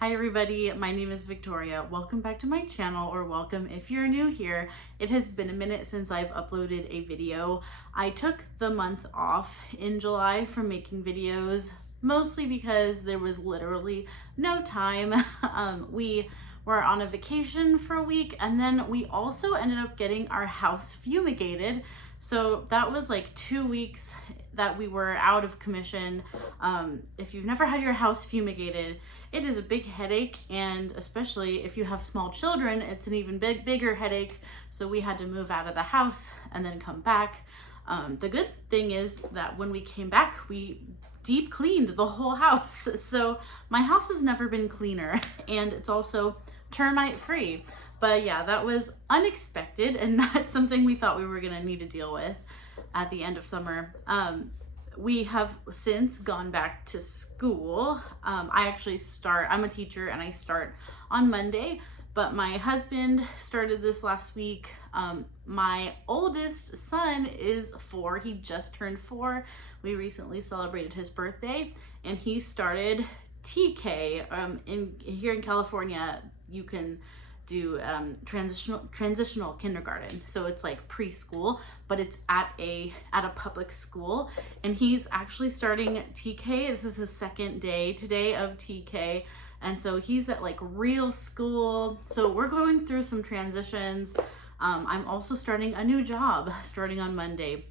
Hi everybody, my name is Victoria. Welcome back to my channel, or welcome if you're new here. It has been a minute since I've uploaded a video. I took the month off in July from making videos, mostly because there was literally no time. We were on a vacation for a week, and then we also ended up getting our house fumigated. So that was like 2 weeks that we were out of commission. If you've never had your house fumigated, it is a big headache, and especially if you have small children, it's an even bigger headache. So we had to move out of the house and then come back. The good thing is that when we came back, we deep cleaned the whole house. So my house has never been cleaner, and it's also termite free. But yeah, that was unexpected and not something we thought we were gonna need to deal with at the end of summer. We have since gone back to school. I'm a teacher and I start on Monday, but my husband started this last week. My oldest son is 4, he just turned 4. We recently celebrated his birthday, and he started TK. Here in California, you can do transitional kindergarten, so it's like preschool, but it's at a public school, and he's actually starting TK. This is his second day today of TK, and so he's at like real school. So we're going through some transitions. I'm also starting a new job starting on Monday.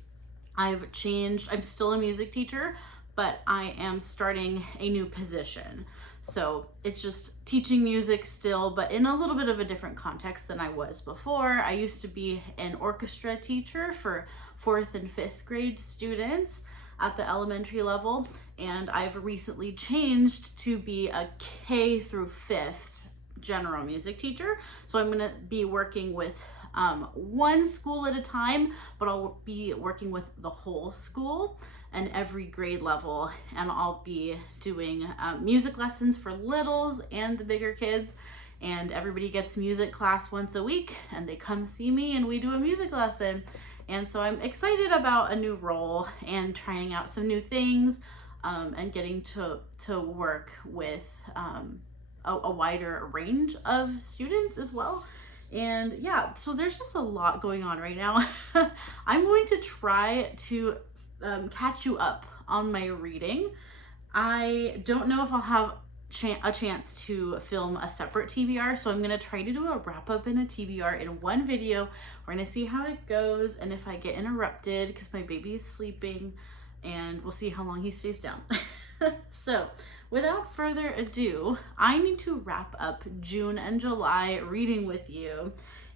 I've changed. I'm still a music teacher, but I am starting a new position. So it's just teaching music still, but in a little bit of a different context than I was before. I used to be an orchestra teacher for 4th and 5th grade students at the elementary level, and I've recently changed to be a K through 5th general music teacher. So I'm going to be working with one school at a time, but I'll be working with the whole school and every grade level, and I'll be doing music lessons for littles and the bigger kids, and everybody gets music class once a week, and they come see me and we do a music lesson. And so I'm excited about a new role and trying out some new things, and getting to work with a wider range of students as well. And yeah, so there's just a lot going on right now. I'm going to try to catch you up on my reading. I don't know if I'll have a chance to film a separate TBR, so I'm going to try to do a wrap up and a TBR in one video. We're going to see how it goes, and if I get interrupted because my baby is sleeping, and we'll see how long he stays down. So without further ado, I need to wrap up June and July reading with you.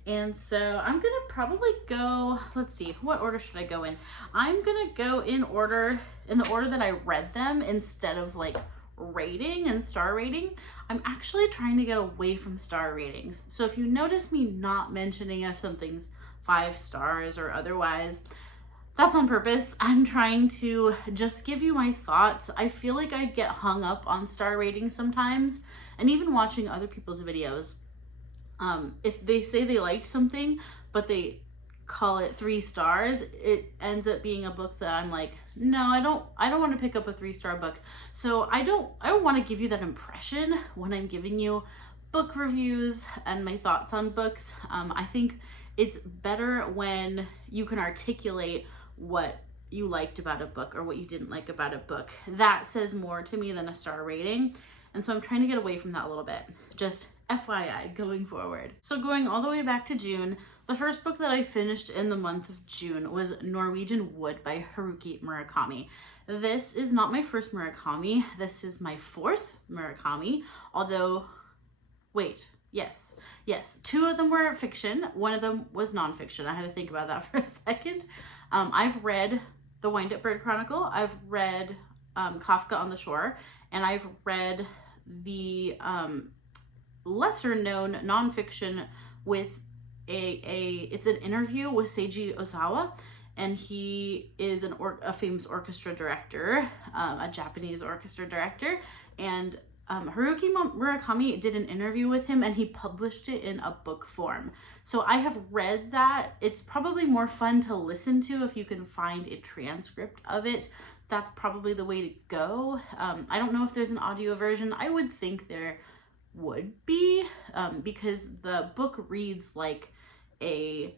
And so I'm gonna probably go, let's see, what order should I go in? I'm gonna go in the order that I read them, instead of like rating and star rating. I'm actually trying to get away from star ratings. So if you notice me not mentioning if something's 5 stars or otherwise, that's on purpose. I'm trying to just give you my thoughts. I feel like I get hung up on star ratings sometimes, and even watching other people's videos. If they say they liked something, but they call it 3 stars, it ends up being a book that I'm like, no, I don't want to pick up a 3-star book. So I don't want to give you that impression when I'm giving you book reviews and my thoughts on books. I think it's better when you can articulate what you liked about a book or what you didn't like about a book. That says more to me than a star rating. And so I'm trying to get away from that a little bit. Just FYI going forward. So going all the way back to June, the first book that I finished in the month of June was Norwegian Wood by Haruki Murakami. This is not my first Murakami. This is my 4th Murakami, although, wait, yes, 2 of them were fiction. 1 of them was nonfiction. I had to think about that for a second. I've read The Wind-Up Bird Chronicle. I've read Kafka on the Shore, and I've read the lesser known nonfiction with it's an interview with Seiji Ozawa, and he is a famous orchestra director, a Japanese orchestra director, and Haruki Murakami did an interview with him, and he published it in a book form. So I have read that. It's probably more fun to listen to if you can find a transcript of it. That's probably the way to go. I don't know if there's an audio version. I would think there would be, because the book reads like a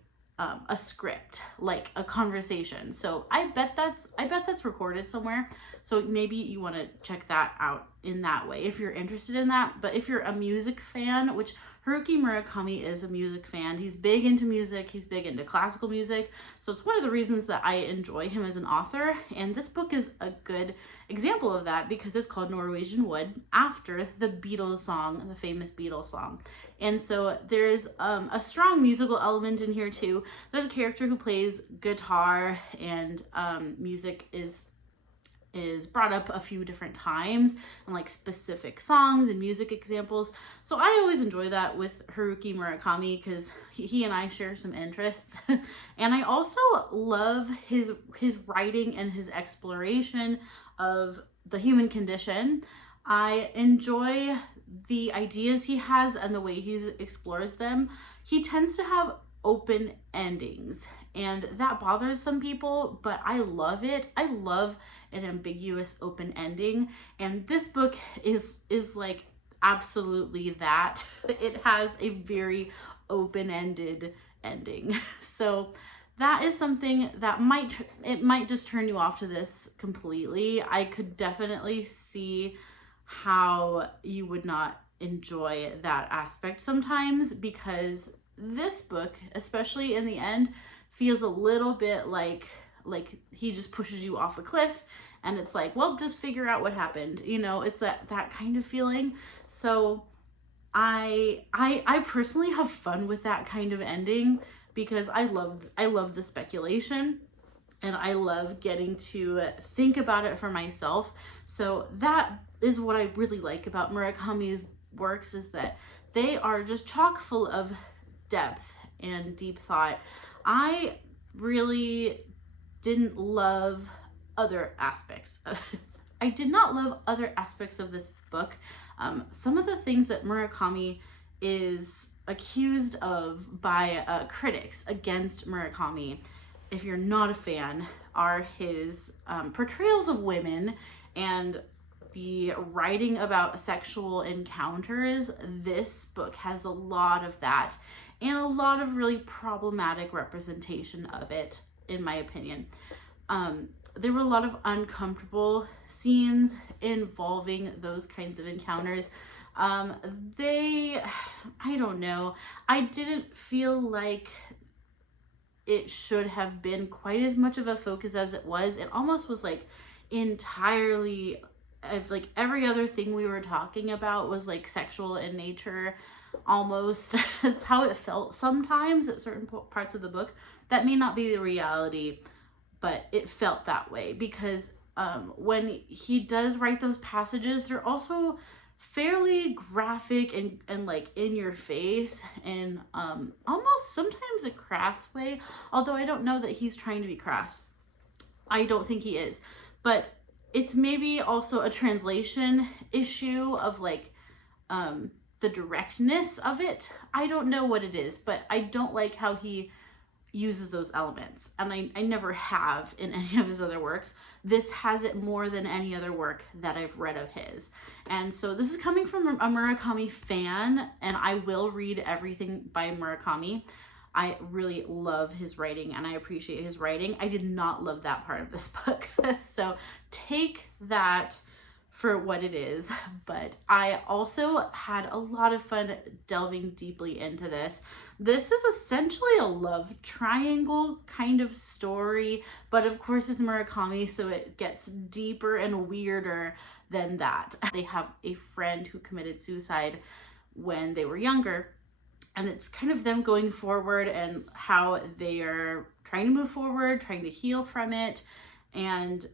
script, like a conversation. So I bet that's recorded somewhere. So maybe you want to check that out in that way if you're interested in that. But if you're a music fan, which Haruki Murakami is a music fan, he's big into music, he's big into classical music. So it's one of the reasons that I enjoy him as an author. And this book is a good example of that because it's called Norwegian Wood, after the Beatles song, the famous Beatles song. And so there's a strong musical element in here too. There's a character who plays guitar, and music is brought up a few different times, and like specific songs and music examples. So I always enjoy that with Haruki Murakami because he and I share some interests. And I also love his writing and his exploration of the human condition. I enjoy the ideas he has and the way he explores them. He tends to have open endings, and that bothers some people, but I love it. I love an ambiguous open ending, and this book is like absolutely that. It has a very open-ended ending. So that is something that might just turn you off to this completely. I could definitely see how you would not enjoy that aspect sometimes, because this book, especially in the end, feels a little bit like he just pushes you off a cliff, and it's like, well, just figure out what happened. You know, it's that kind of feeling. So I personally have fun with that kind of ending because I love the speculation, and I love getting to think about it for myself. So that is what I really like about Murakami's works, is that they are just chock full of depth and deep thought. I really didn't love other aspects. I did not love other aspects of this book. Some of the things that Murakami is accused of by critics against Murakami, if you're not a fan, are his portrayals of women and the writing about sexual encounters. This book has a lot of that, and a lot of really problematic representation of it, in my opinion. There were a lot of uncomfortable scenes involving those kinds of encounters. I don't know. I didn't feel like it should have been quite as much of a focus as it was. It almost was like entirely of like every other thing we were talking about was like sexual in nature, almost. That's how it felt sometimes at certain parts of the book. That may not be the reality, but it felt that way because when he does write those passages, they're also fairly graphic and like in your face, and almost sometimes a crass way, although I don't know that he's trying to be crass. I don't think he is, but it's maybe also a translation issue of like the directness of it. I don't know what it is, but I don't like how he uses those elements, and I never have in any of his other works. This has it more than any other work that I've read of his. And so this is coming from a Murakami fan, and I will read everything by Murakami. I really love his writing and I appreciate his writing. I did not love that part of this book. So take that for what it is. But I also had a lot of fun delving deeply into this. This is essentially a love triangle kind of story, but of course it's Murakami, so it gets deeper and weirder than that. They have a friend who committed suicide when they were younger, and it's kind of them going forward and how they are trying to move forward, trying to heal from it. And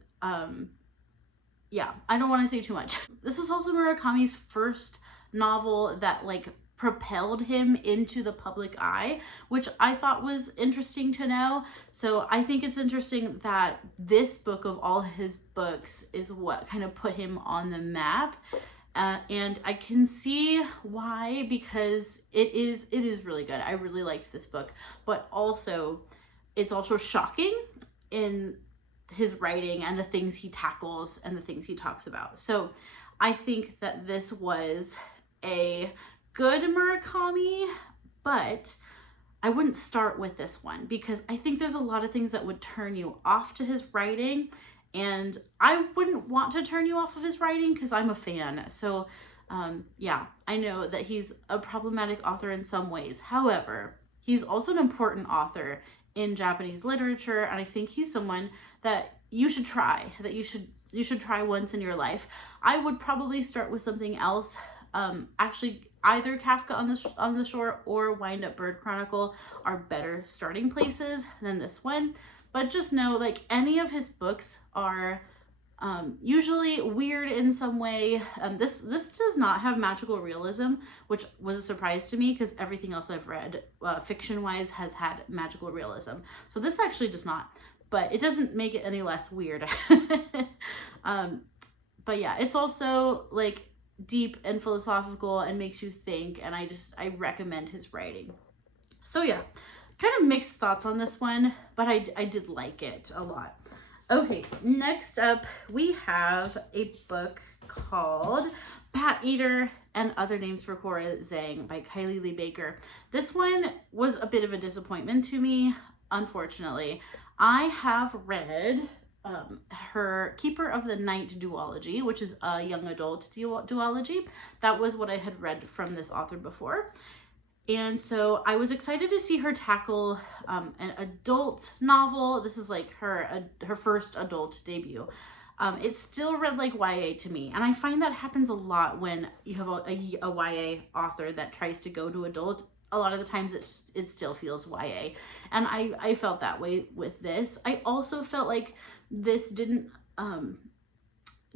yeah, I don't want to say too much. This was also Murakami's first novel that like propelled him into the public eye, which I thought was interesting to know. So I think it's interesting that this book of all his books is what kind of put him on the map. And I can see why, because it is really good. I really liked this book, but also it's also shocking in his writing and the things he tackles and the things he talks about. So I think that this was a good Murakami, but I wouldn't start with this one because I think there's a lot of things that would turn you off to his writing, and I wouldn't want to turn you off of his writing because I'm a fan. So yeah, I know that he's a problematic author in some ways. However, he's also an important author in Japanese literature, and I think he's someone that you should try, that you should try once in your life. I would probably start with something else. Actually, either Kafka on the Shore or Wind Up Bird Chronicle are better starting places than this one. But just know, like, any of his books are usually weird in some way. This does not have magical realism, which was a surprise to me because everything else I've read fiction-wise has had magical realism. So this actually does not, but it doesn't make it any less weird. But yeah, it's also like deep and philosophical and makes you think, and I recommend his writing. So yeah, kind of mixed thoughts on this one, but I did like it a lot. Okay, next up we have a book called Bat Eater and Other Names for Cora Zeng by Kylie Lee Baker. This one was a bit of a disappointment to me, unfortunately. I have read her Keeper of the Night duology, which is a young adult duology. That was what I had read from this author before. And so I was excited to see her tackle an adult novel. This is like her first adult debut. It still read like YA to me. And I find that happens a lot when you have a YA author that tries to go to adult. A lot of the times it still feels YA. And I felt that way with this. I also felt like this didn't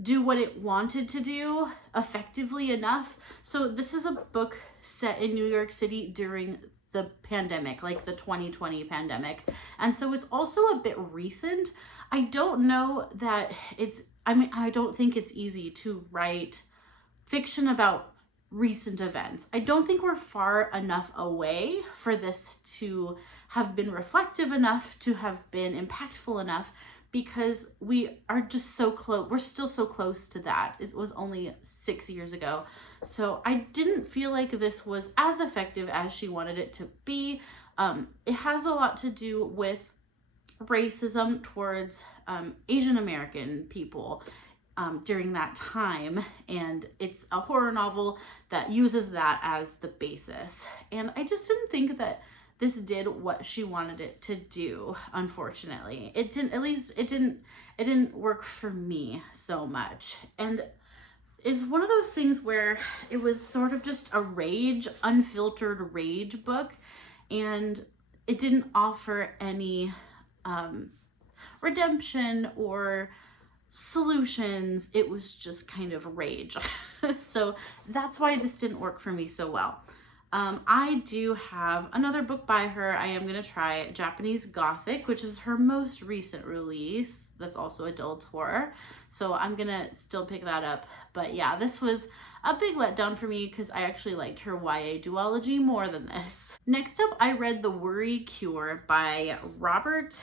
do what it wanted to do effectively enough. So this is a book set in New York City during the pandemic, like the 2020 pandemic. And so it's also a bit recent. I don't know that I don't think it's easy to write fiction about recent events. I don't think we're far enough away for this to have been reflective enough, to have been impactful enough, because we are just so close. We're still so close to that. It was only 6 years ago. So I didn't feel like this was as effective as she wanted it to be. It has a lot to do with racism towards Asian American people during that time. And it's a horror novel that uses that as the basis. And I just didn't think that this did what she wanted it to do, unfortunately. It didn't work for me so much. And it's one of those things where it was sort of just a unfiltered rage book, and it didn't offer any redemption or solutions. It was just kind of rage. So that's why this didn't work for me so well. I do have another book by her. I am going to try Japanese Gothic, which is her most recent release. That's also adult horror. So I'm going to still pick that up. But yeah, this was a big letdown for me because I actually liked her YA duology more than this. Next up, I read The Worry Cure by Robert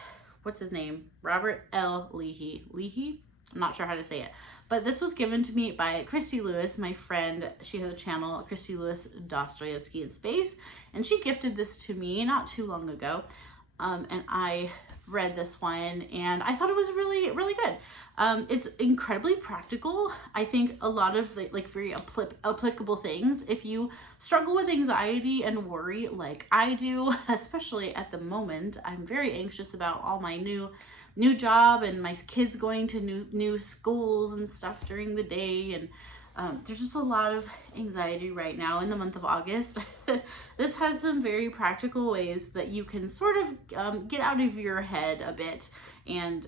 L. Leahy. Leahy? I'm not sure how to say it. But this was given to me by Christy Lewis, my friend. She has a channel, Christy Lewis Dostoevsky in Space, and she gifted this to me not too long ago. And I read this one and I thought it was really, really good. It's incredibly practical. I think a lot of like very applicable things. If you struggle with anxiety and worry like I do, especially at the moment, I'm very anxious about all my new job and my kids going to new schools and stuff during the day, and there's just a lot of anxiety right now in the month of August. This has some very practical ways that you can sort of get out of your head a bit, and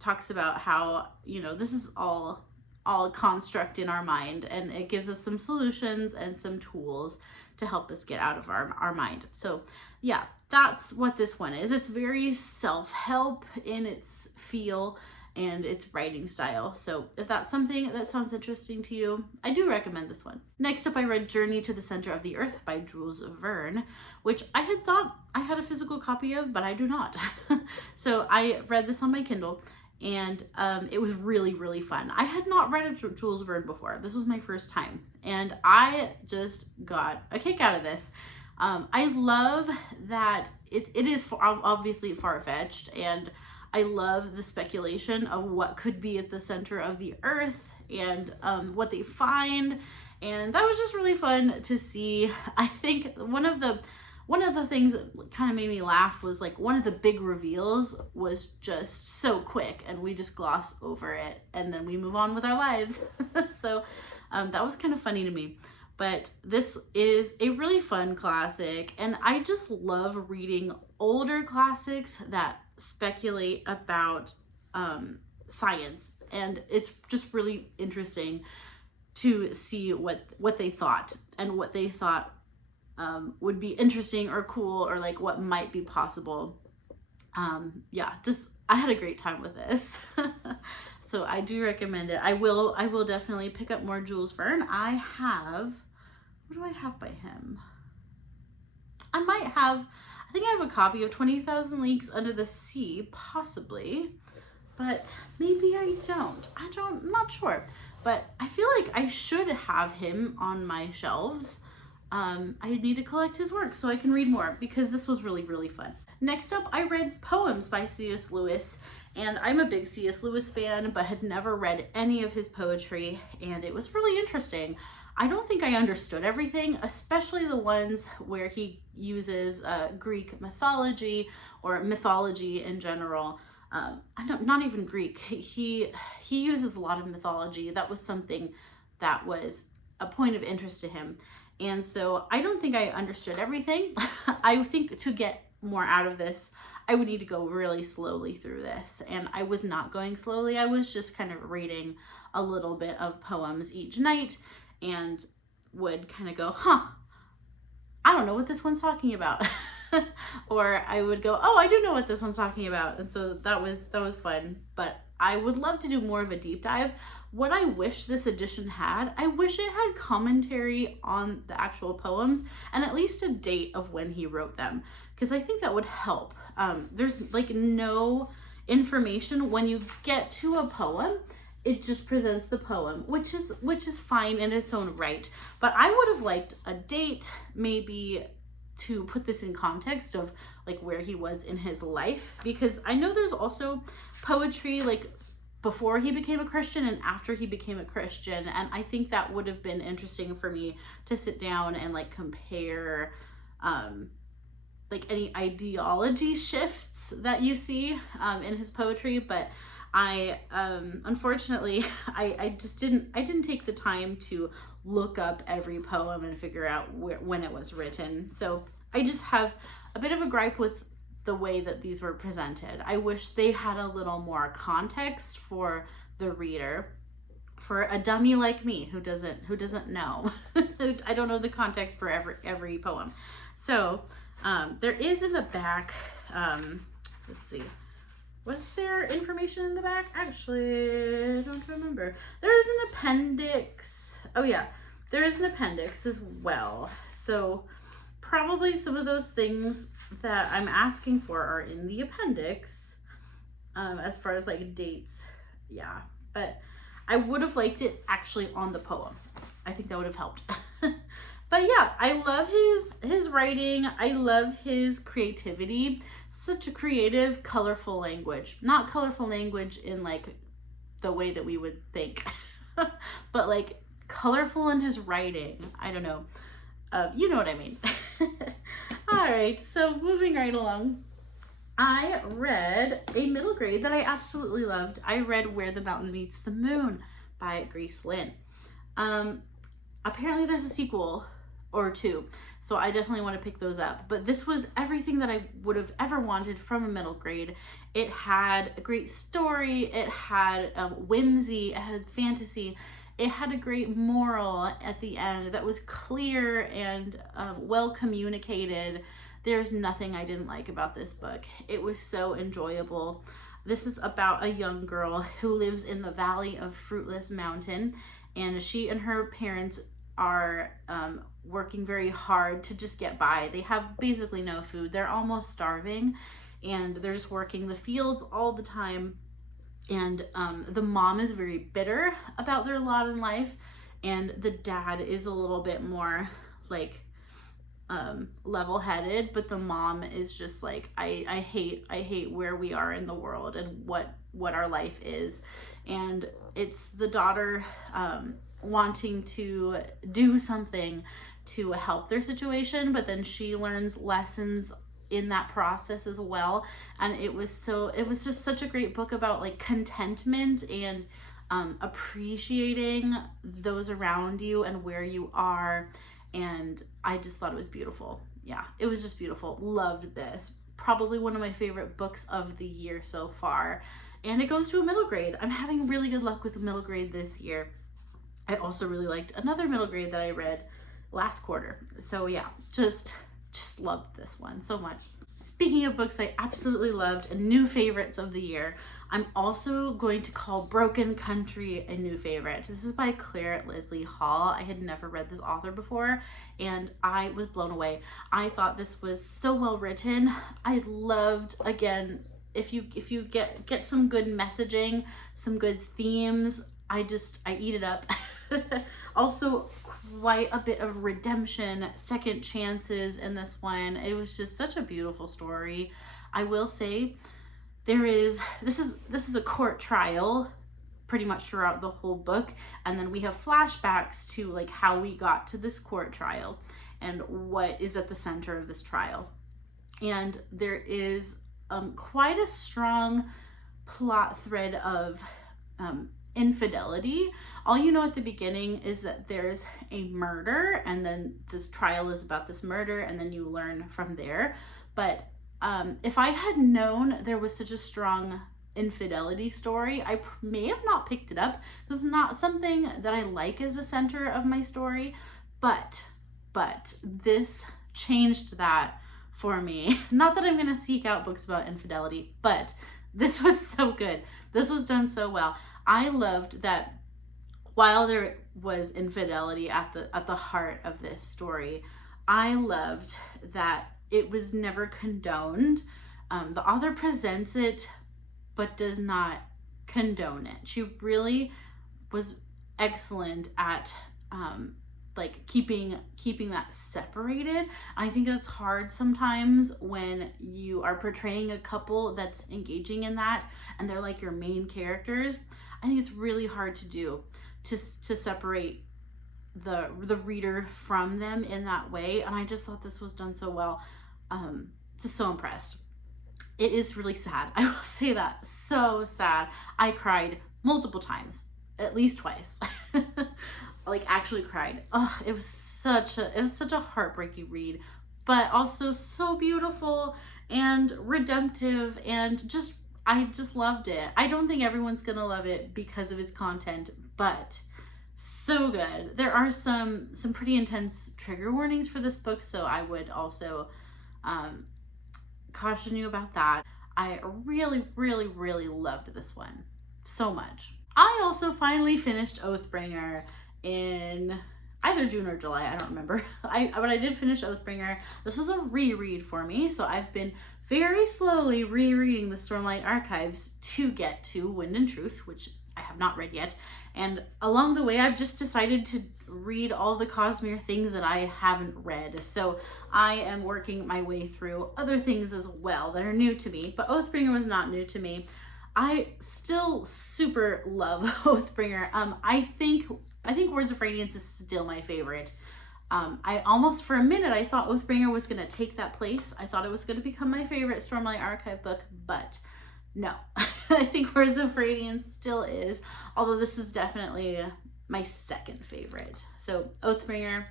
talks about how, this is all a construct in our mind, and it gives us some solutions and some tools to help us get out of our mind. So yeah, that's what this one is. It's very self-help in its feel and its writing style. So if that's something that sounds interesting to you, I do recommend this one. Next up, I read Journey to the Center of the Earth by Jules Verne, which I had thought I had a physical copy of, but I do not. So I read this on my Kindle, and it was really, really fun. I had not read a Jules Verne before. This was my first time, and I just got a kick out of this. I love that it is obviously far-fetched, and I love the speculation of what could be at the center of the earth and what they find, and that was just really fun to see. I think one of the things that kind of made me laugh was like one of the big reveals was just so quick, and we just gloss over it and then we move on with our lives. So that was kind of funny to me. But this is a really fun classic, and I just love reading older classics that speculate about science, and it's just really interesting to see what they thought and what they thought would be interesting or cool, or like what might be possible. Yeah, just I had a great time with this. So I do recommend it. I will definitely pick up more Jules Verne. What do I have by him? I think I have a copy of 20,000 Leagues Under the Sea, possibly, but maybe I don't. I'm not sure, but I feel like I should have him on my shelves. I need to collect his work so I can read more, because this was really, really fun. Next up, I read Poems by C.S. Lewis, and I'm a big C.S. Lewis fan, but had never read any of his poetry, and it was really interesting. I don't think I understood everything, especially the ones where he uses Greek mythology or mythology in general. Not even Greek. He uses a lot of mythology. That was something that was a point of interest to him. And so I don't think I understood everything. I think to get more out of this, I would need to go really slowly through this. And I was not going slowly. I was just kind of reading a little bit of poems each night and would kind of go, I don't know what this one's talking about. Or I would go, oh, I do know what this one's talking about. And so that was fun. But I would love to do more of a deep dive. What I wish this edition had, I wish it had commentary on the actual poems and at least a date of when he wrote them, because I think that would help. There's like no information when you get to a poem. It just presents the poem, which is fine in its own right. But I would have liked a date, maybe, to put this in context of like where he was in his life, because I know there's also poetry like before he became a Christian and after he became a Christian, and I think that would have been interesting for me to sit down and like compare like any ideology shifts that you see in his poetry. But I unfortunately I didn't take the time to look up every poem and figure out when it was written. So I just have a bit of a gripe with the way that these were presented. I wish they had a little more context for the reader, for a dummy like me who doesn't know. I don't know the context for every poem. So there is in the back, let's see, was there information in the back? Actually, I don't remember. There is an appendix. Oh yeah, there is an appendix as well. So probably some of those things that I'm asking for are in the appendix, as far as like dates. Yeah, but I would have liked it actually on the poem. I think that would have helped. But yeah, I love his writing. I love his creativity. Such a creative, colorful language. Not colorful language in like the way that we would think, but like colorful in his writing. I don't know. You know what I mean. All right, so moving right along. I read a middle grade that I absolutely loved. I read Where the Mountain Meets the Moon by Grace Lin. Apparently there's a sequel or two, so I definitely want to pick those up. But this was everything that I would have ever wanted from a middle grade. It had a great story, it had whimsy, it had fantasy, it had a great moral at the end that was clear and well communicated. There's nothing I didn't like about this book. It was so enjoyable. This is about a young girl who lives in the valley of Fruitless Mountain, and she and her parents are working very hard to just get by. They have basically no food. They're almost starving, and they're just working the fields all the time. And the mom is very bitter about their lot in life, and the dad is a little bit more like level-headed, but the mom is just like, I hate where we are in the world and what our life is. And it's the daughter wanting to do something to help their situation, but then she learns lessons in that process as well. And it was just such a great book about like contentment and appreciating those around you and where you are. And I just thought it was beautiful. Yeah, it was just beautiful. Loved this. Probably one of my favorite books of the year so far. And it goes to a middle grade. I'm having really good luck with the middle grade this year. I also really liked another middle grade that I read last quarter. So yeah, just loved this one so much. Speaking of books I absolutely loved and new favorites of the year, I'm also going to call Broken Country a new favorite. This is by Clare Hall. I had never read this author before and I was blown away. I thought this was so well written. I loved, again, if you get some good messaging, some good themes, I eat it up. Also quite a bit of redemption, second chances in this one. It was just such a beautiful story. I will say this is a court trial pretty much throughout the whole book, and then we have flashbacks to like how we got to this court trial and what is at the center of this trial. And there is quite a strong plot thread of infidelity. All you know at the beginning is that there's a murder, and then the trial is about this murder, and then you learn from there. But if I had known there was such a strong infidelity story, I may have not picked it up. This is not something that I like as a center of my story, but this changed that for me. Not that I'm gonna seek out books about infidelity, but this was so good. This was done so well. I loved that while there was infidelity at the heart of this story, I loved that it was never condoned. The author presents it, but does not condone it. She really was excellent at like keeping that separated. I think that's hard sometimes when you are portraying a couple that's engaging in that and they're like your main characters. I think it's really hard to do, to separate the reader from them in that way. And I just thought this was done so well. Just so impressed. It is really sad. I will say that. So sad. I cried multiple times, at least twice. Like actually cried. Oh, it was such a heartbreaking read, but also so beautiful and redemptive, and I just loved it. I don't think everyone's gonna love it because of its content, but so good. There are some pretty intense trigger warnings for this book, so I would also caution you about that. I really loved this one so much. I also finally finished Oathbringer in either June or July, I don't remember. But I did finish Oathbringer. This was a reread for me, so I've been very slowly rereading the Stormlight Archives to get to Wind and Truth, which I have not read yet. And along the way, I've just decided to read all the Cosmere things that I haven't read. So I am working my way through other things as well that are new to me, but Oathbringer was not new to me. I still super love Oathbringer. I think Words of Radiance is still my favorite. I almost, for a minute, I thought Oathbringer was going to take that place. I thought it was going to become my favorite Stormlight Archive book, but no. I think Words of Radiance still is, although this is definitely my second favorite. So Oathbringer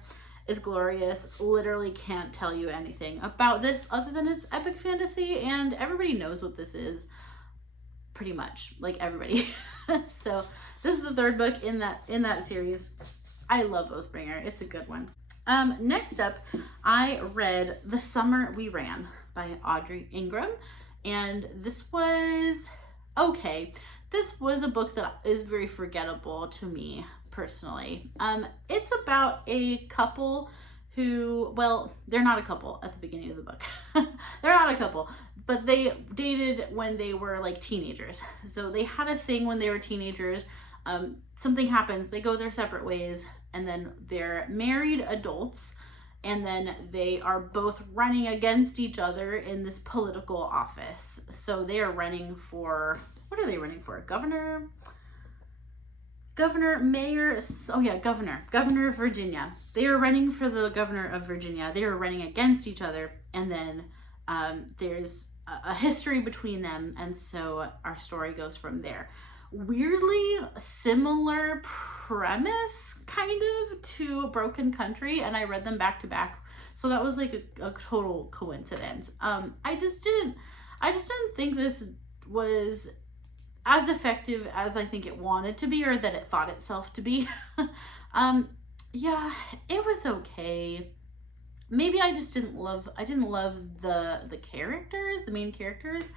is glorious. Literally can't tell you anything about this other than it's epic fantasy, and everybody knows what this is. Pretty much, like everybody. So this is the third book in that series. I love Oathbringer. It's a good one. Next up, I read The Summer We Ran by Audrey Ingram, and this was okay. This was a book that is very forgettable to me personally. It's about a couple who, well, they're not a couple at the beginning of the book. They're not a couple, but they dated when they were like teenagers. So they had a thing when they were teenagers. Something happens, they go their separate ways, and then they're married adults, and then they are both running against each other in this political office. So they are running for, what are they running for? Governor, mayor, oh yeah, governor of Virginia. They are running for the governor of Virginia. They are running against each other, and then there's a history between them, and so our story goes from there. Weirdly similar premise kind of to Broken Country, and I read them back to back, so that was like a total coincidence. I just didn't think this was as effective as I think it wanted to be, or that it thought itself to be. Yeah, it was okay. Maybe I just didn't love the characters, the main characters.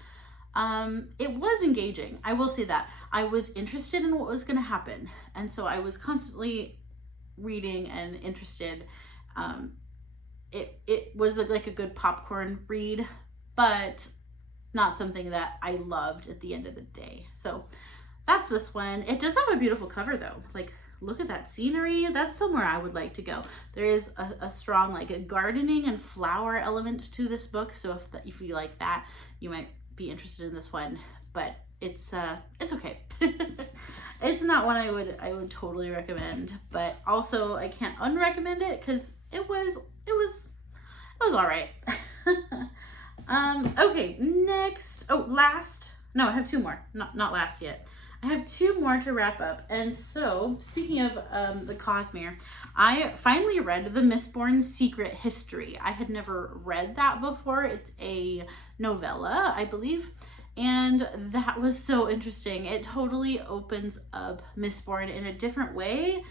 It was engaging, I will say that. I was interested in what was going to happen, and so I was constantly reading and interested. It was like a good popcorn read, but not something that I loved at the end of the day. So that's this one. It does have a beautiful cover though. Like, look at that scenery. That's somewhere I would like to go. There is a strong like a gardening and flower element to this book. So if you like that, you might be interested in this one, but it's okay. It's not one I would totally recommend, but also I can't unrecommend it because it was all right. Okay, next. Oh, last. No, I have two more. Not last yet. I have two more to wrap up. And so, speaking of the Cosmere, I finally read The Mistborn Secret History. I had never read that before. It's a novella, I believe. And that was so interesting. It totally opens up Mistborn in a different way.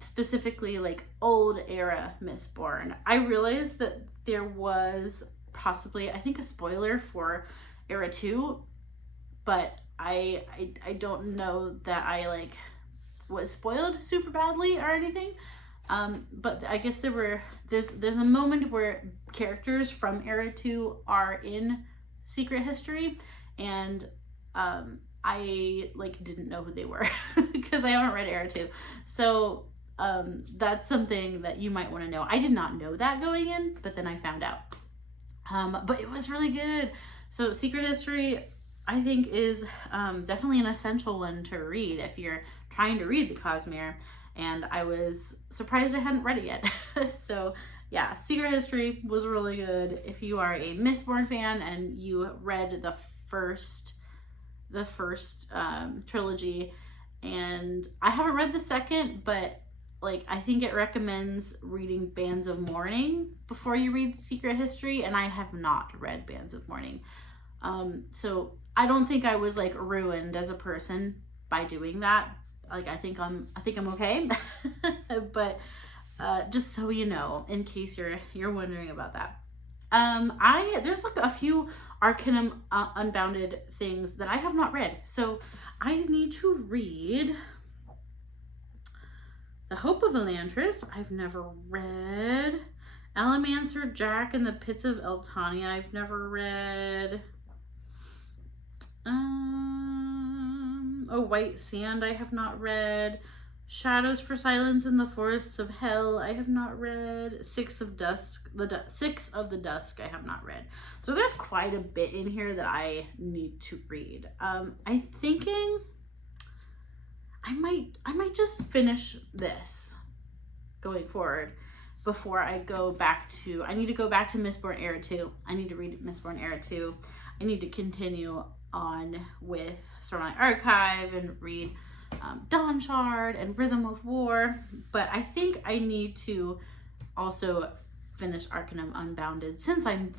Specifically like old era Mistborn. I realized that there was possibly, I think, a spoiler for era 2, but I don't know that I like was spoiled super badly or anything. But I guess there's a moment where characters from era 2 are in Secret History, and I like didn't know who they were because I haven't read era 2. So that's something that you might want to know. I did not know that going in, but then I found out. But it was really good. So Secret History, I think, is definitely an essential one to read if you're trying to read the Cosmere, and I was surprised I hadn't read it yet. So yeah, Secret History was really good. If you are a Mistborn fan and you read the first trilogy, and I haven't read the second, but like I think it recommends reading Bands of Mourning before you read Secret History, and I have not read Bands of Mourning. So I don't think I was like ruined as a person by doing that. Like I think I'm okay. But just so you know, in case you're wondering about that. There's like a few Arcanum Unbounded things that I have not read. So I need to read The Hope of Elantris. I've never read. Allomancer Jack and the Pits of Eltania. I've never read. White Sand I have not read. Shadows for Silence in the Forests of Hell I have not read. Six of the Dusk I have not read. So there's quite a bit in here that I need to read. I'm thinking I might just finish this going forward before I go back to, I need to go back to Mistborn Era 2. I need to read Mistborn Era 2. I need to continue on with Stormlight Archive and read Dawn Shard and Rhythm of War, but I think I need to also finish Arcanum Unbounded since I'm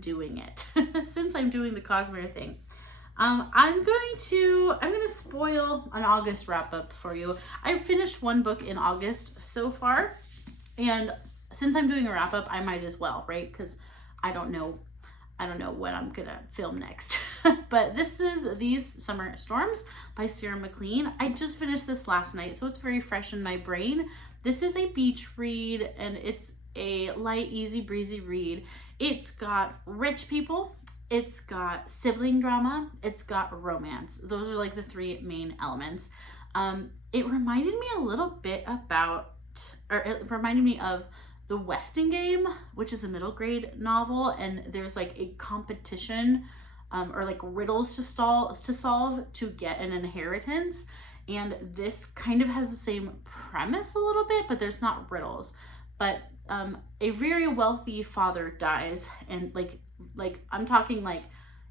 doing it. Since I'm doing the Cosmere thing. I'm gonna spoil an August wrap up for you. I finished one book in August so far, and since I'm doing a wrap up, I might as well, right? Because I don't know what I'm gonna film next. But this is These Summer Storms by Sarah MacLean. I just finished this last night, so it's very fresh in my brain. This is a beach read, and it's a light, easy breezy read. It's got rich people, it's got sibling drama, it's got romance. Those are like the three main elements. It reminded me a little bit it reminded me of The Westing Game, which is a middle grade novel, and there's like a competition or like riddles to solve to get an inheritance. And this kind of has the same premise a little bit, but there's not riddles. But a very wealthy father dies, and like I'm talking like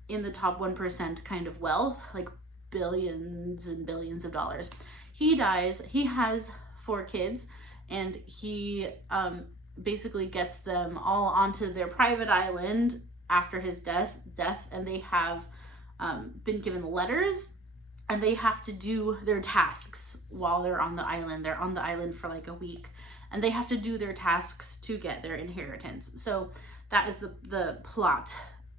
in the top 1% kind of wealth, like billions and billions of dollars. He dies. He has 4 kids, and he basically gets them all onto their private island after his death, and they have been given letters, and they have to do their tasks while they're on the island. They're on the island for like a week, and they have to do their tasks to get their inheritance. So that is the plot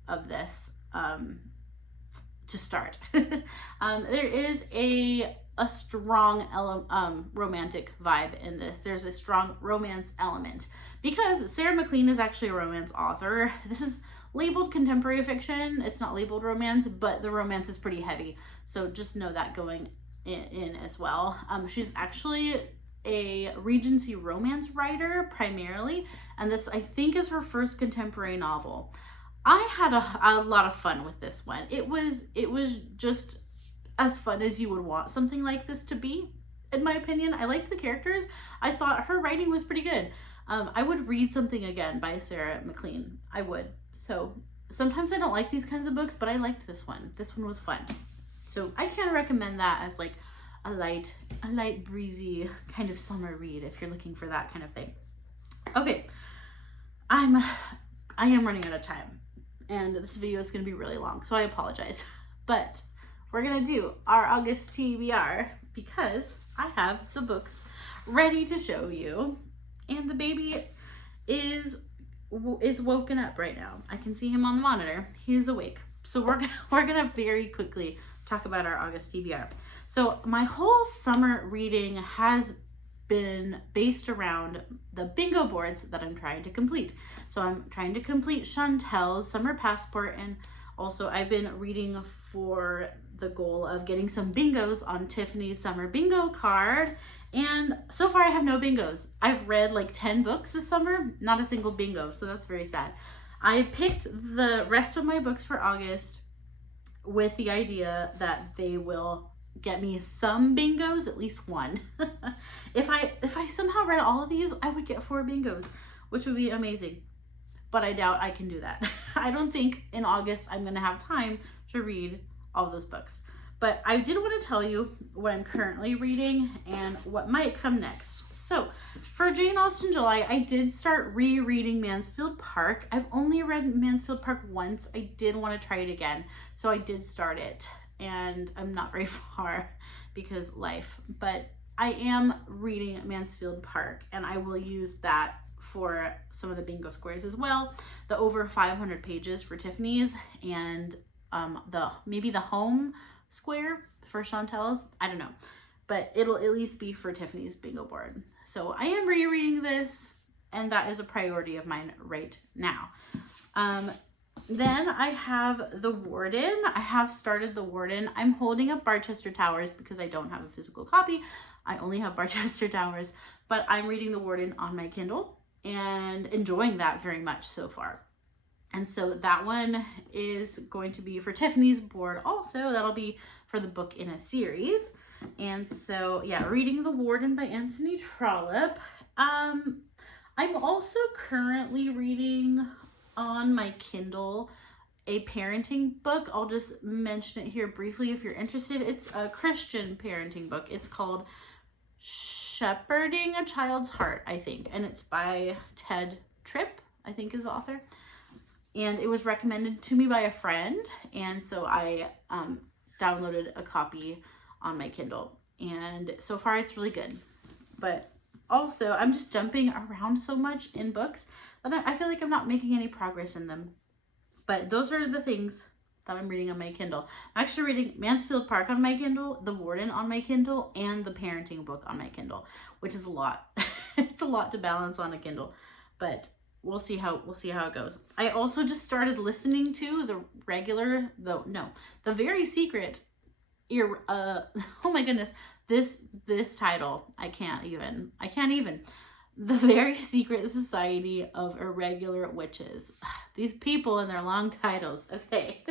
of this to start. There is a strong romantic vibe in this. There's a strong romance element because Sarah MacLean is actually a romance author. This is labeled contemporary fiction. It's not labeled romance, but the romance is pretty heavy. So just know that going in as well. She's actually a Regency romance writer primarily, and this I think is her first contemporary novel. I had a lot of fun with this one. It was just as fun as you would want something like this to be, in my opinion. I liked the characters. I thought her writing was pretty good. I would read something again by Sarah MacLean. I would. So sometimes I don't like these kinds of books, but I liked this one. This one was fun. So I kind of recommend that as like a light breezy kind of summer read if you're looking for that kind of thing. Okay, I am running out of time, and this video is going to be really long, so I apologize. But we're going to do our August TBR because I have the books ready to show you, and the baby is woken up right now. I can see him on the monitor. He is awake. So we're gonna very quickly talk about our August TBR. So my whole summer reading has been based around the bingo boards that I'm trying to complete. So I'm trying to complete Chantel's Summer Passport, and also I've been reading for the goal of getting some bingos on Tiffany's summer bingo card. And so far I have no bingos. I've read like 10 books this summer, not a single bingo, so that's very sad. I picked the rest of my books for August with the idea that they will get me some bingos, at least one. If I somehow read all of these, I would get 4 bingos, which would be amazing. But I doubt I can do that. I don't think in August I'm gonna have time to read all those books. But I did want to tell you what I'm currently reading and what might come next. So for Jane Austen July, I did start rereading Mansfield Park. I've only read Mansfield Park once. I did want to try it again, so I did start it, and I'm not very far because life. But I am reading Mansfield Park, and I will use that for some of the bingo squares as well. The over 500 pages for Tiffany's, and maybe the home square for Chantel's, I don't know, but it'll at least be for Tiffany's bingo board. So I am rereading this, and that is a priority of mine right now. Then I have The Warden. I have started The Warden. I'm holding up Barchester Towers because I don't have a physical copy. I only have Barchester Towers, but I'm reading The Warden on my Kindle and enjoying that very much so far. And so that one is going to be for Tiffany's board also. That'll be for the book in a series. And so, yeah, reading The Warden by Anthony Trollope. I'm also currently reading on my Kindle a parenting book. I'll just mention it here briefly if you're interested. It's a Christian parenting book. It's called Shepherding a Child's Heart, I think. And it's by Ted Tripp, I think is the author. And it was recommended to me by a friend, and so I downloaded a copy on my Kindle, and so far it's really good. But also, I'm just jumping around so much in books that I feel like I'm not making any progress in them. But those are the things that I'm reading on my Kindle. I'm actually reading Mansfield Park on my Kindle, The Warden on my Kindle, and the parenting book on my Kindle, which is a lot. It's a lot to balance on a Kindle. but we'll see how it goes. I also just started listening to the very secret oh my goodness, this title, I can't even. The Very Secret Society of Irregular Witches. These people and their long titles. Okay.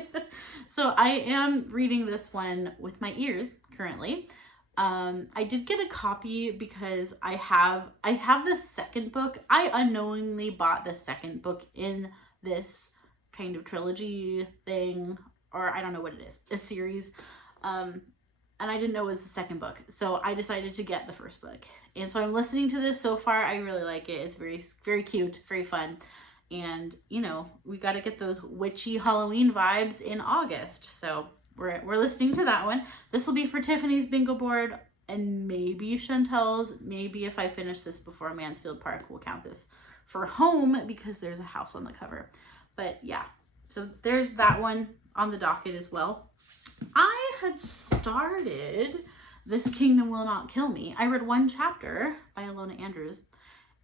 So I am reading this one with my ears currently. I did get a copy because I have the second book. I unknowingly bought the second book in this kind of trilogy thing, or I don't know what it is, a series. And I didn't know it was the second book. So I decided to get the first book. And so I'm listening to this so far. I really like it. It's very, very cute, very fun. And, you know, we got to get those witchy Halloween vibes in August. So we're listening to that one. This will be for Tiffany's bingo board and maybe Chantel's. Maybe if I finish this before Mansfield Park, we'll count this for home because there's a house on the cover. But yeah, so there's that one on the docket as well. I had started This Kingdom Will Not Kill Me. I read one chapter by Alona Andrews,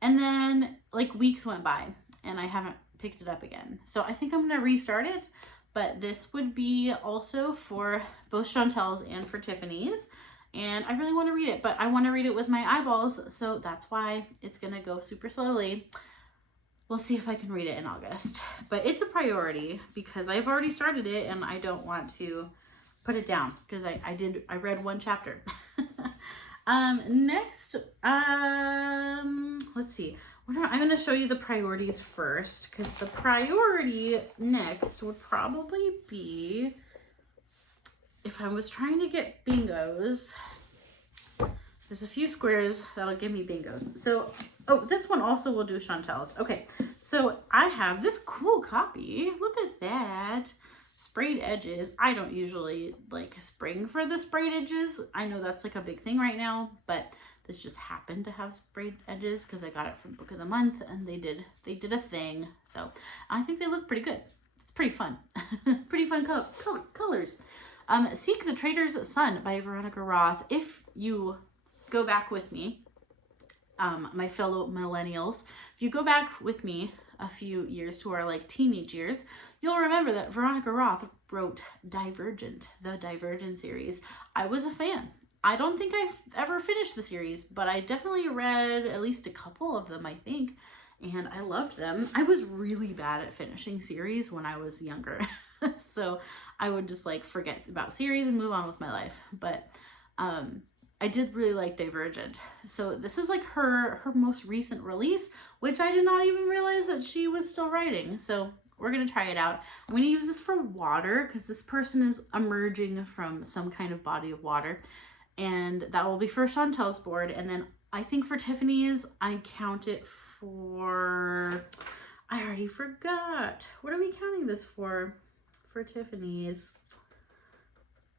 and then like weeks went by and I haven't picked it up again. So I think I'm going to restart it, but this would be also for both Chantel's and for Tiffany's. And I really want to read it, but I want to read it with my eyeballs. So that's why it's going to go super slowly. We'll see if I can read it in August, but it's a priority because I've already started it and I don't want to put it down because I read one chapter. Next, let's see. I'm going to show you the priorities first because the priority next would probably be if I was trying to get bingos. There's a few squares that'll give me bingos. So, oh, this one also will do Chantel's. Okay, so I have this cool copy. Look at that. Sprayed edges. I don't usually like spring for the sprayed edges. I know that's like a big thing right now, but this just happened to have sprayed edges because I got it from Book of the Month and they did a thing. So I think they look pretty good. It's pretty fun. Pretty fun colors. Seek the Traitor's Son by Veronica Roth. If you go back with me, my fellow millennials, if you go back with me a few years to our like teenage years, you'll remember that Veronica Roth wrote Divergent, the Divergent series. I was a fan. I don't think I've ever finished the series, but I definitely read at least a couple of them, I think, and I loved them. I was really bad at finishing series when I was younger. So I would just like forget about series and move on with my life. But I did really like Divergent. So this is like her most recent release, which I did not even realize that she was still writing. So we're going to try it out. I'm going to use this for water because this person is emerging from some kind of body of water. And that will be for Chantel's board. And then I think for Tiffany's, I count it for... I already forgot. What are we counting this for? For Tiffany's?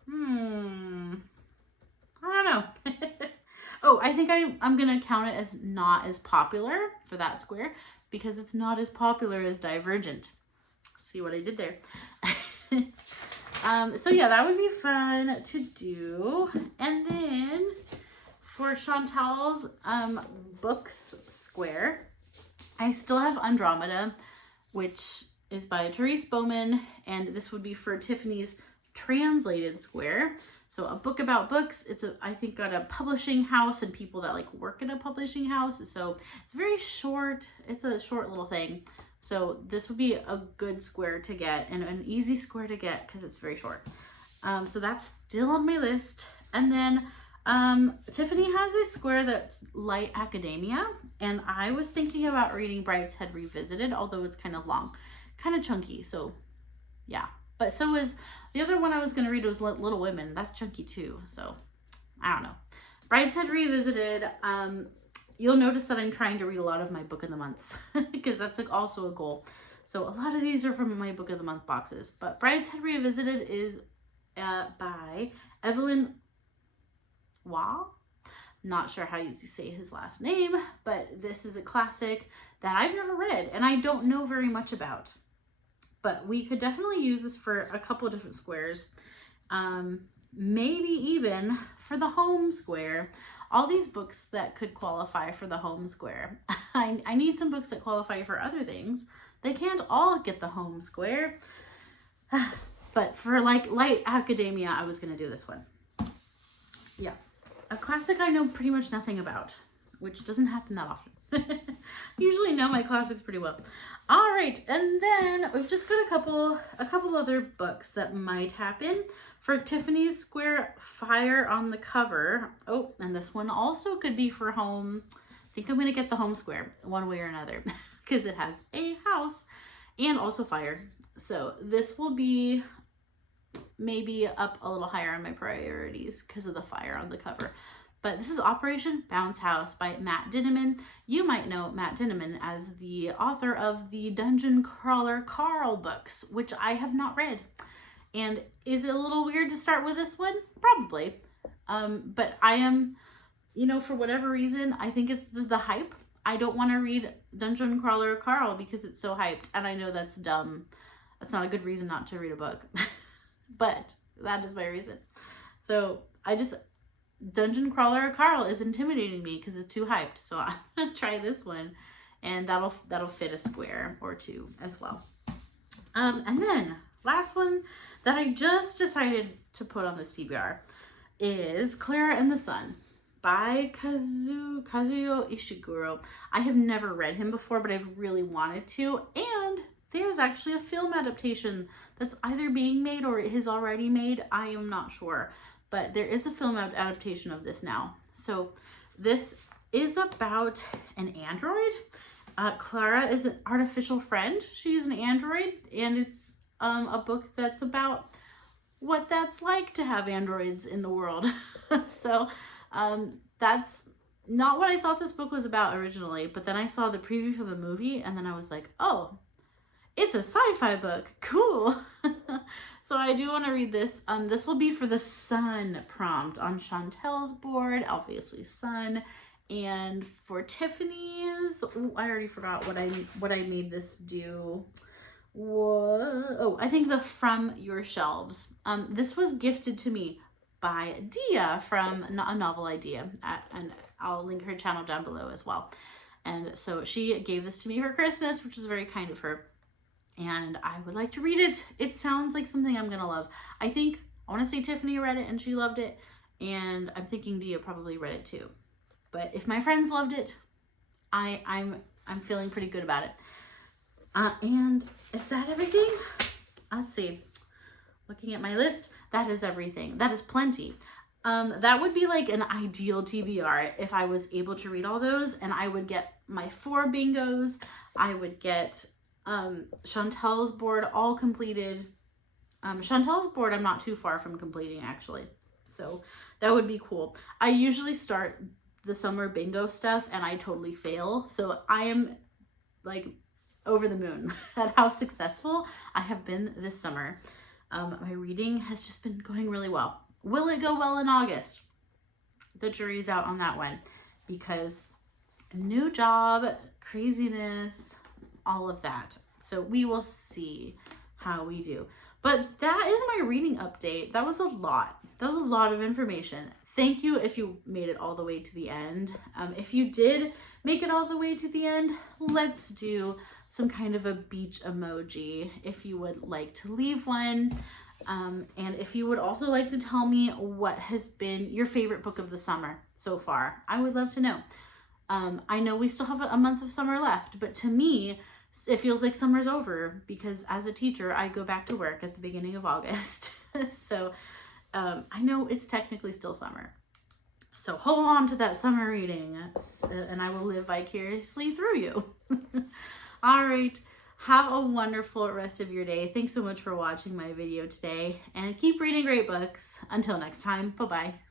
I don't know. Oh, I think I'm going to count it as not as popular for that square because it's not as popular as Divergent. See what I did there? So yeah, that would be fun to do. And then for Chantel's books square, I still have Andromeda, which is by Therese Bowman, and this would be for Tiffany's translated square. So a book about books. It's I think got a publishing house and people that like work at a publishing house. So it's very short. It's a short little thing. So this would be a good square to get and an easy square to get because it's very short. So that's still on my list. And then Tiffany has a square that's light academia, and I was thinking about reading Brideshead Revisited, although it's kind of long, kind of chunky. So yeah, but so is the other one I was going to read was Little Women. That's chunky too. So I don't know. Brideshead Revisited. You'll notice that I'm trying to read a lot of my Book of the Months because that's like also a goal. So a lot of these are from my Book of the Month boxes. But Brideshead Revisited is by Evelyn Waugh. Not sure how you say his last name, but this is a classic that I've never read and I don't know very much about. But we could definitely use this for a couple of different squares. Maybe even for the home square. all these books that could qualify for the home square. I need some books that qualify for other things. They can't all get the home square. But for like light academia, I was going to do this one. Yeah. A classic I know pretty much nothing about, which doesn't happen that often. Usually know my classics pretty well. All right, and then we've just got a couple other books that might happen. For Tiffany's Square, Fire on the cover. Oh, and this one also could be for home. I think I'm going to get the home square one way or another because it has a house and also fire. So this will be maybe up a little higher on my priorities because of the fire on the cover. But this is Operation Bounce House by Matt Dinniman. You might know Matt Dinniman as the author of the Dungeon Crawler Carl books, which I have not read. And is it a little weird to start with this one? Probably. But I am, you know, for whatever reason, I think it's the hype. I don't want to read Dungeon Crawler Carl because it's so hyped. And I know that's dumb. That's not a good reason not to read a book. But that is my reason. So Dungeon Crawler Carl is intimidating me because it's too hyped. So I'm going to try this one. And that'll fit a square or two as well. And then last one that I just decided to put on this TBR is Clare and the Sun by Kazuyo Ishiguro. I have never read him before, but I've really wanted to. And there's actually a film adaptation that's either being made or is already made. I am not sure. But there is a film adaptation of this now. So this is about an android. Clara is an artificial friend. She's an android. And it's a book that's about what that's like to have androids in the world. So that's not what I thought this book was about originally. But then I saw the preview for the movie and then I was like, oh, it's a sci-fi book. Cool. So I do want to read this. This will be for the Sun prompt on Chantel's board, obviously Sun. And for Tiffany's, I already forgot what I made this do. I think the From Your Shelves. This was gifted to me by Dia from A Novel Idea, and I'll link her channel down below as well. And so she gave this to me for Christmas, which was very kind of her. And I would like to read it. It sounds like something I'm going to love. I want to say Tiffany read it and she loved it. And I'm thinking Dia probably read it too. But if my friends loved it, I'm feeling pretty good about it. And is that everything? Let's see. Looking at my list, that is everything. That is plenty. That would be like an ideal TBR if I was able to read all those. And I would get my 4 bingos. I would get Chantel's board all completed. Chantel's board I'm not too far from completing actually, so that would be cool. I usually start the summer bingo stuff and I totally fail, so I am like over the moon at how successful I have been this summer. My reading has just been going really well. Will it go well in August? The jury's out on that one because new job, craziness, all of that. So we will see how we do. But that is my reading update. That was a lot. That was a lot of information. Thank you if you made it all the way to the end. If you did make it all the way to the end, let's do some kind of a beach emoji if you would like to leave one. And if you would also like to tell me what has been your favorite book of the summer so far, I would love to know. I know we still have a month of summer left, but to me, it feels like summer's over because as a teacher, I go back to work at the beginning of August. So I know it's technically still summer. So hold on to that summer reading and I will live vicariously through you. All right. Have a wonderful rest of your day. Thanks so much for watching my video today and keep reading great books. Until next time, bye-bye.